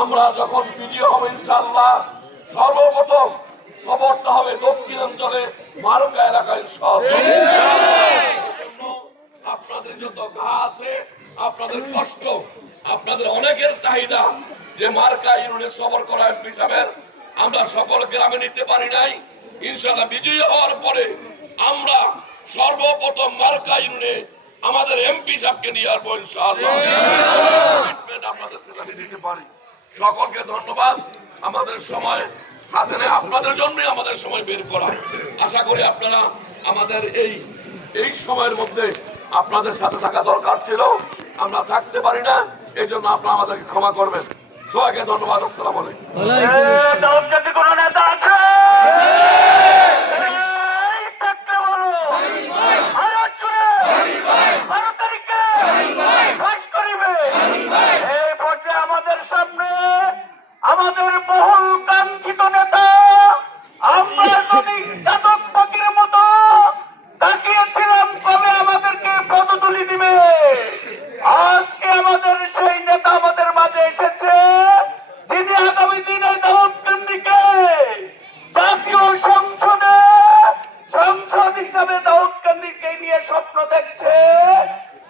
আমরা যখন বিজয় হবে ইনশাআল্লাহ সর্বপ্রথম সবরটা হবে দক্ষিণাঞ্চলে মারুকা এলাকায় আপনাদের যত ঘা আছে, আপনাদের কষ্ট, আপনাদের অনেকের চাহিদা যে মার্কা ইউনিয়নে সবর করা এমপি সাহেব আমরা সকল গ্রামে নিতে পারি নাই। ইনশাআল্লাহ বিজয়ী হওয়ার পরে আমরা সর্বপ্রথম মার্কা ইউনিয়নে আমাদের এমপি সাহেবকে নিয়ে আসবো ইনশাআল্লাহ। আপনাদের দিতে পারি। সকলকে ধন্যবাদ। আমাদের সময় হাতে নেই, আপনাদের জন্যই আমাদের সময় বের করা। আশা করি আপনারা আমাদের এই সময়ের মধ্যে আপনাদের সাথে থাকা দরকার ছিল, আমরা থাকতে পারি না, এই জন্য আপনারা আমাদেরকে ক্ষমা করবেন। সবাইকে ধন্যবাদ। আসসালামু আলাইকুম। কোনো নেতা আছে? আমাদের সামনে আমাদের বহুল কাঙ্ক্ষিত নেতা, আমরা যদি চাতক পাখির মতো তাকিয়েছিলাম কবে আমাদেরকে পদতুলি দিবে, আজকে আমাদের সেই নেতা আমাদের মাঝে এসেছে, যিনি আগামী দিনের দাউদকান্দিকে জাতীয় সংসদে সংসদ হিসাবে দাউদকান্দিকে নিয়ে স্বপ্ন দেখছে।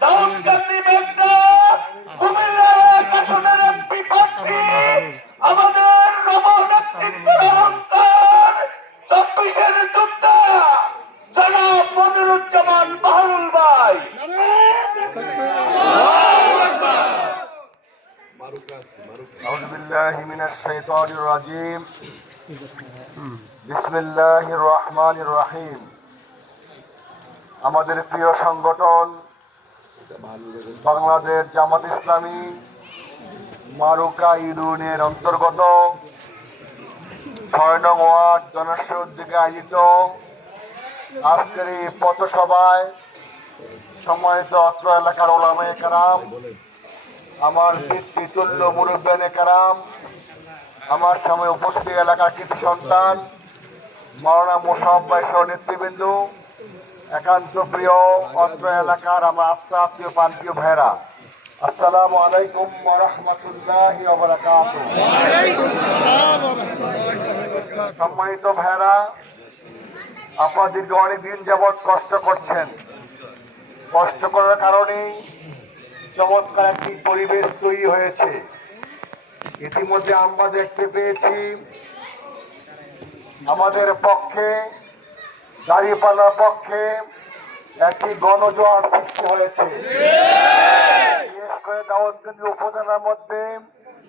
দাউদকান্দি মেঘনা কুমিল্লা আসনের এমপি প্রার্থী আমাদের নবনেতৃত্বের অহংকার 24-এর যোদ্ধা জনাব মনিরুজ্জামান বাহরুল ভাই। আউযু বিল্লাহি মিনাশ শাইতানির রাজীম। বিসমিল্লাহির রহমানির রহিম। আমাদের প্রিয় সংগঠন বাংলাদেশ জামাত ইসলামী মারুকা ইউনিয়নের অন্তর্গত ৬ নং ওয়ার্ড জনস্ব উদ্যোগে আয়োজিত আজকের এই পথসভায় সম্মানিত অত্র এলাকার ওলামায়ে কেরাম, আমার পিতৃতুল্য মুরব্বিয়ানে কেরাম, আমার সামনে উপস্থিত এলাকার কৃতি সন্তান মাওলানা মোশাররফ ভাই সহ নেতৃবৃন্দ, একান্ত প্রিয় অত্র এলাকার আমার আত্মীয় প্রান্তীয় ভাইরা, আসসালামু আলাইকুম ওয়া রাহমাতুল্লাহি ওয়া বারাকাতুহু। সম্মানিত ভাইরা, আপনারা দীর্ঘ অনেকদিন যাবৎ কষ্ট করছেন। কষ্ট করার কারণে চমৎকার একটি পরিবেশ তৈরি হয়েছে। ইতিমধ্যে আমরা দেখতে পেয়েছি আমাদের পক্ষে, দাঁড়িপাল্লার পক্ষে একটি গণজোয়ার সৃষ্টি হয়েছে। বিশেষ করে দাউদকান্দি উপজেলার মধ্যে